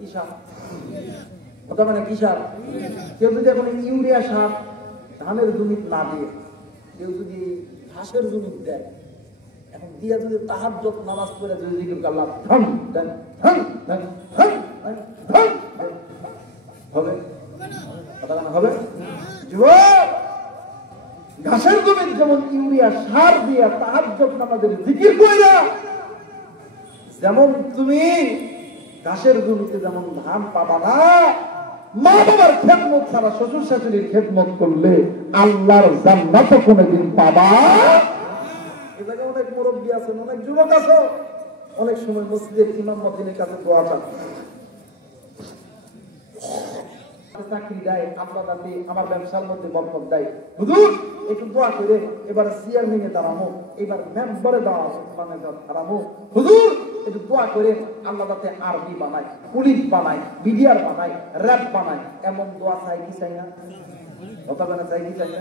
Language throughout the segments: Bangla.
কি সার? কথা মানে কি সার? কেউ যদি এখন ইউরিয়া সার ধানের জমিতে না দিয়ে কেউ যদি ঘাসের জমিতে দেয়, এখন দিয়া যদি তাহাজ্জুদ নামাজ পড়ে যদি জিকির আল্লাহ ধান ধান ধান ধান ধান ধান হবে? কথা না হবে? যুবক, ঘাসের জমিতে যেমন ইউরিয়া সার দিয়া তাহাজ্জুদ নামাজের জিকির কইরা, যেমন তুমি ঘাসের জমিতে যেমন ধান পাবা না, মা বাবার খেদমত ছাড়া শ্বশুর শাশুড়ির খেদমত করলে আল্লাহর জান্নাত কোনদিন পাবা। এই জায়গায় অনেক মুরব্বী আছেন, অনেক যুবক আছে, অনেক সময় মসজিদের ইমাম মতিনের কাছে দোয়া চান, চাকরি দেয়, আল্লাহ যাতে আমার ব্যবসার মধ্যে বরকত দেয়, হুজুর একটু দোয়া করে এবার চেয়ারম্যানে দাঁড়াবো, এবার মেম্বারে দাঁড়াবো, হুজুর একটু দোয়া করে আল্লাহ যাতে আর্মি বানায়, পুলিশ বানায়, বিডিআর বানায়, র্যাব বানায়। এমন দোয়া চাই কি চাই না? কথা বলে চাই কি চাই না?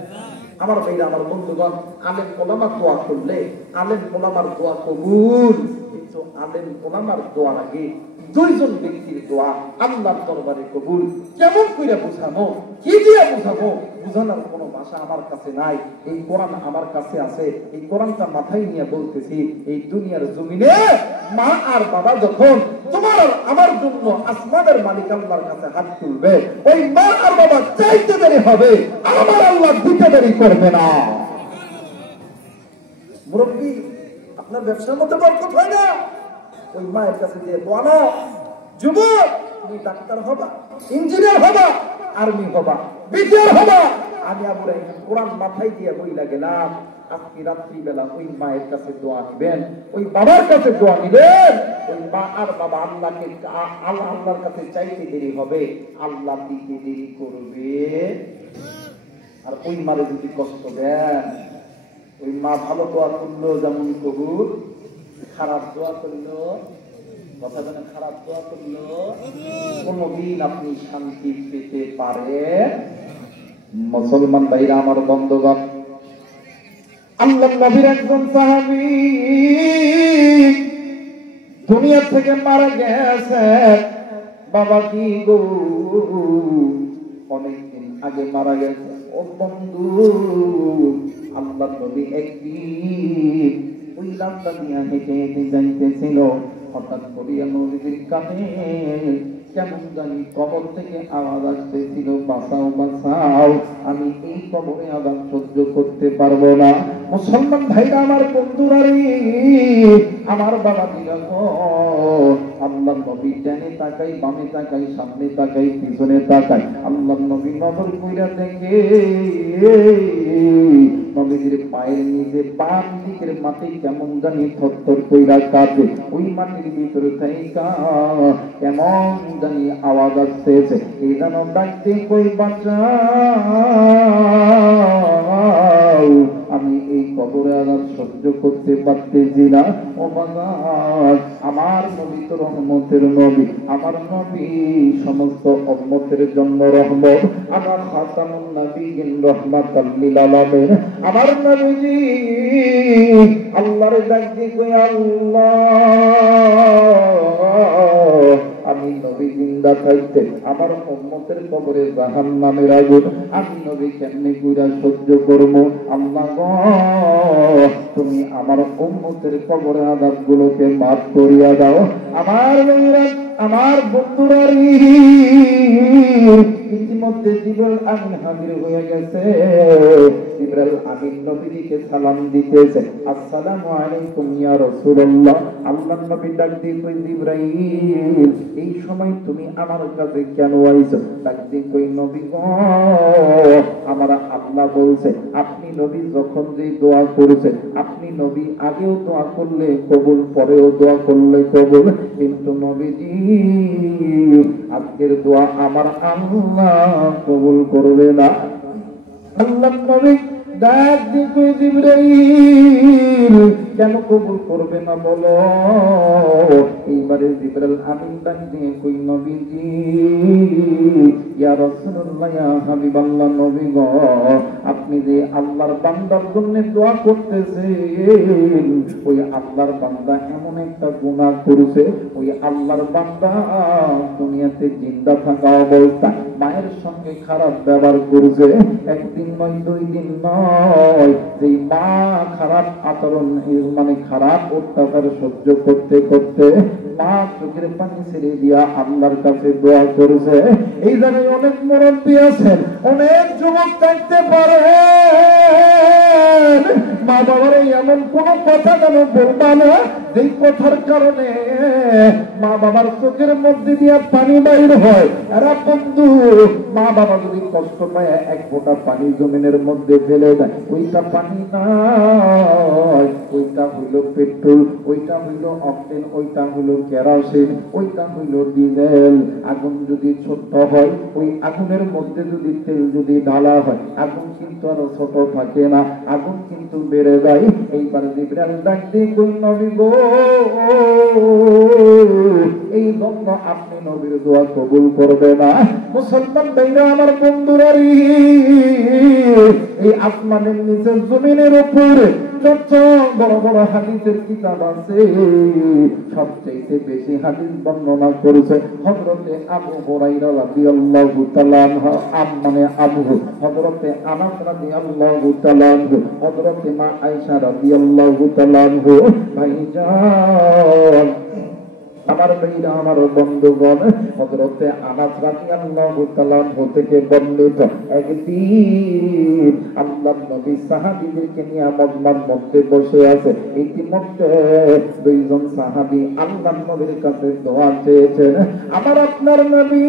আমার ভাইরা, আমার বন্ধুগণ, আলেম ওলামার দোয়া করলে আলেম ওলামার দোয়া কবুল, কিন্তু আলেম ওলামার দোয়ার আগে দুইজন ব্যক্তির দোয়া আল্লাহর দরবারে কবুল। কেমন কইরা বুঝাবো, কি দিয়া বুঝাবো? বুঝানোর কোনো ভাষা আমার কাছে নাই। এই কোরআন আমার কাছে আছে, এই কোরআনটা মাথায় নিয়ে বলতেছি, এই দুনিয়ার জমিনে মা আর বাবা যখন তোমার আর আমার জন্য আসমানের মালিক আল্লাহর কাছে হাত তুলবে, ওই মা আর বাবা চাইতে দেরি হবে, আমার আল্লাহ দিতে দেরি করবে না। মুরব্বী, আপনার ব্যবসার মধ্যে বরকত হয় না? ওই মায়ের কাছে দিয়ে বলো, যুবক তুমি ডাক্তার হবা, ইঞ্জিনিয়ার হবা, আর্মি হবা, বিডিআর হবা। আমি আবার কোরআন মাথায় দিয়ে বইলা গেলাম, আজকে রাত্রিবেলা ওই মায়ের কাছে দোয়া নিবেন, ওই বাবার কাছে দোয়া নিবেন। ওই মা আর বাবা আল্লাহকে আল্লাহর কাছে চাইতে দেরি হবে, আল্লাহ দিতে দেরি করবে। আর ওই মারে যদি কষ্ট দেন, ওই মা ভালো দোয়া করলো যেমন কবুল, খারাপ দোয়া করলো, কথা বলেন, খারাপ দোয়া করলো কোনদিন আপনি শান্তি পেতে পারেন? মুসলমান ভাইরা, আমার বন্ধুগণ, আল্লাহর নবীর একজন সাহাবী দুনিয়া থেকে মারা গেছে। বাবা কি গো, অনেকদিন আগে মারা গেছে। ও বন্ধু, আল্লাহর নবী একদিন ওই রাস্তা নিয়ে হেঁটে হেঁটে যাইতেছিল, হঠাৎ করিয়া নবীর কানে কেমন জানি কবর থেকে আওয়াজ আসতেছিল, বাঁচাও বাঁচাও, আমি এই কবরে আওয়াজ সহ্য করতে পারবো না। মুসলমান ভাইরা, আমার বন্ধুরা রে, আমার বাবা আল্লাহ নবী ডানে তাকাই, বামে তাকাই, সামনে তাকাই, পিছনে তাকাই, আল্লাহ নবী নজর কইরা দেখে নবীর পায়ের নিচে বাম দিকের মাটি কেমন জানি থরথর কইরা কাঁপে। ওই মাটির ভিতরে থাইকা কেমন জানি আওয়াজ আসতেছে, এই যেন ডাকতে কই বাঁচাও, আমি এই কবরে আঘাত সহ্য করতে পারতেছি না। ও বাজার, আমার নবী তো রহমতের নবী, আমার নবী সমস্ত উম্মতের জন্য রহমত, আমার খাতামুন নবিয়্যিন রাহমাতাল লিল আলামিন, আমার নবীজি আল্লাহর ডাক দিয়ে কই, আল্লাহ, আমি নবী জিন্দা থাকতে আমার উম্মতের কবরে জাহান্নামের আগুন আমি নবী কেমনে কইরা সহ্য করব? আল্লাহ গো, তুমি আমার উম্মতের কবরে আযাবগুলোকে মাফ করিয়া দাও। আমার মেয়েরা, আমার বন্ধুরা, ইতিমধ্যে জিবরাইল আমিন হাজির হয়ে গেছে। জিবরাইল আমিন নবীকে সালাম দিতেছে, আসসালামু আলাইকুম ইয়া রাসূলুল্লাহ। আল্লাহর নবী ডাক দিয়ে কই, জিবরাইল, এই সময় তুমি আমার কাছে কেন আইছো? ডাক দিয়ে কই, নবী গো, আমার আল্লাহ বলছে আপনি নবী যখন যে দোয়া করেছেন, আপনি নবী আগেও দোয়া করলে কবুল, পরেও দোয়া করলে কবুল, কিন্তু নবীজি আজকের দোয়া আমার আল্লাহ কবুল করবে না। আল্লাহ নবী ডাক দিয়ে কই জিবরাইল কেন কবুল করবে না বলো। এইবারে জিবরাইল আমিন ডাক দিয়ে কই নবীজি ইয়া রাসূলুল্লাহ ইয়া হাবিবাল্লাহ নবী গো আপনি যে আল্লাহর বান্দার জন্য দোয়া করতেছেন ওই আল্লাহর বান্দা এমন একটা গুনাহ করেছে ওই আল্লাহর বান্দা দুনিয়াতে জিন্দা থাকা অবস্থা মায়ের সঙ্গে খারাপ ব্যবহার করেছে। একদিন নয় দুই দিন নয়, যে মা খারাপ আচরণ মানে খারাপ অত্যাচার সহ্য করতে করতে মা চোখের পানি ছেড়ে দিয়া আল্লাহর কাছে দোয়া করেছে। এই জায়গায় অনেক মুরব্বী আছেন, অনেক যুবক থাকতে পারে মা বাবার এমন কোন কথা যেন বলবা না যেই কথার কারণে মা বাবার চোখের মধ্যে দিয়া পানি বাইর হয়। এরা বন্ধু মা বাবা যদি কষ্ট পায় এক ফোঁটা পানি জমিনের মধ্যে ফেলে দেয়, ওইটা পানি নয়, ওইটা হইল পেট্রোল, ওইটা হইল অক্টেন, ওইটা হইল কেরোসিন, ওইটা হইল ডিজেল। আগুন যদি ছোট্ট হয় ওই আগুনের মধ্যে যদি তেল যদি ঢালা হয় আগুন কিন্তু আর ছোট থাকে না, আগুন কিন্তু বেড়ে যায়। এইবার জিবরাইল ডাক দিয়ে কই নবী গো এই জন্য আপনি নবীর দোয়া কবুল করবে না। মুসলমান ভাইরা আমার বন্ধুরা এই আসমানের নিচে জমিনের উপরে যত বড় বড় হাদিসের কিতাব আছে সবচেয়ে বেশি হাদিস বর্ণনা করেছে হযরতে আবু হুরায়রা রাদিয়াল্লাহু তাআলা মানে হযরতে আনাস রাদিয়াল্লাহু তাআলা, হযরতে মা আয়েশা রাদিয়াল্লাহু তাআলা। ভাইজান আমার ভাইরা আমার বন্ধুগণ, হযরতে আনাস রাদিয়াল্লাহু তাআলা থেকে বর্ণিত একদিন আল্লাহর নবী সাহাবীদেরকে নিয়ে মজমার মধ্যে বসে আছে। ইতিমধ্যে দুইজন সাহাবী আল্লাহর নবীর কাছে দোয়া চেয়েছেন। আমার আপনার নবী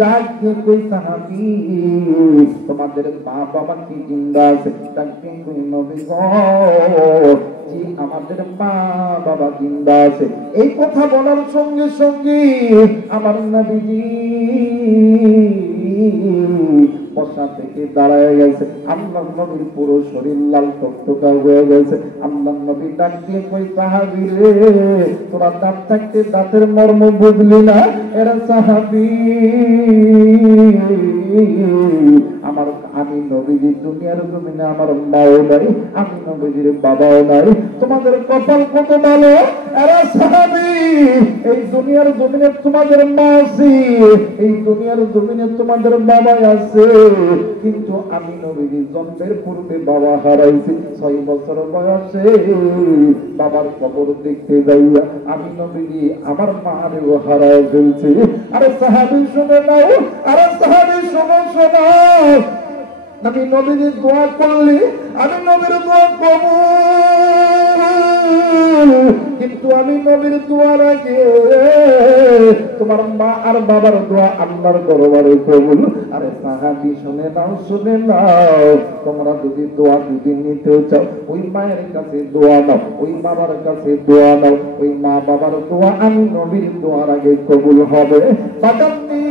ডাক দিয়ে কই সাহাবী তোমাদের মা বাবা কি জিন্দা আছে? ডাক দিয়ে কই নবী গো জি আমাদের মা বাবা জিন্দা আছে। এই কথা বলার সঙ্গে সঙ্গে আমার নবীজি বসা থেকে দাঁড়ায় গেছে। আল্লাহর নবীর পুরো শরীর লাল টকটকা হয়ে গেছে। আল্লাহর নবী ডাক দিয়ে কই সাহাবী রে তোরা দাঁত থাকতে দাঁতের মর্ম বুঝলি না? এরা সাহাবী আমার, আমি নবীজি দুনিয়ার জমিনে আমার মাও নাই, আমি নবীজির বাবাও নাই। তোমাদের কপাল কত ভালো, এরা সাহাবী এই দুনিয়ার জমিনে তোমাদের মা আছে, এই দুনিয়ার জমিনে তোমাদের বাবা আছে, কিন্তু আমি নবীজি জন্মের পূর্বে বাবা হারাইছি। 6 বছর বয়সে বাবার কবর দেখতে যাইয়া আমি নবীজি আমার মারেও হারাই ফেলছি। আরে সাহাবী শুনে নাও, আরে সাহাবী শোনো শোনো, আমি নবীজির দোয়া করলে আমি নবীর দোয়া কবুল, কিন্তু আমি নবীর দোয়ার আগে তোমার মা আর বাবার দোয়া আল্লাহর দরবারে কবুল। আরে সাহাবী শুনে নাও শুনে নাও, তোমরা যদি দোয়া যদি নিতে চাও ওই মায়ের কাছে দোয়া নাও, ওই বাবার কাছে দোয়া নাও, ওই মা বাবার দোয়া আমি নবীর দোয়ার আগে কবুল হবে। বাগান্নি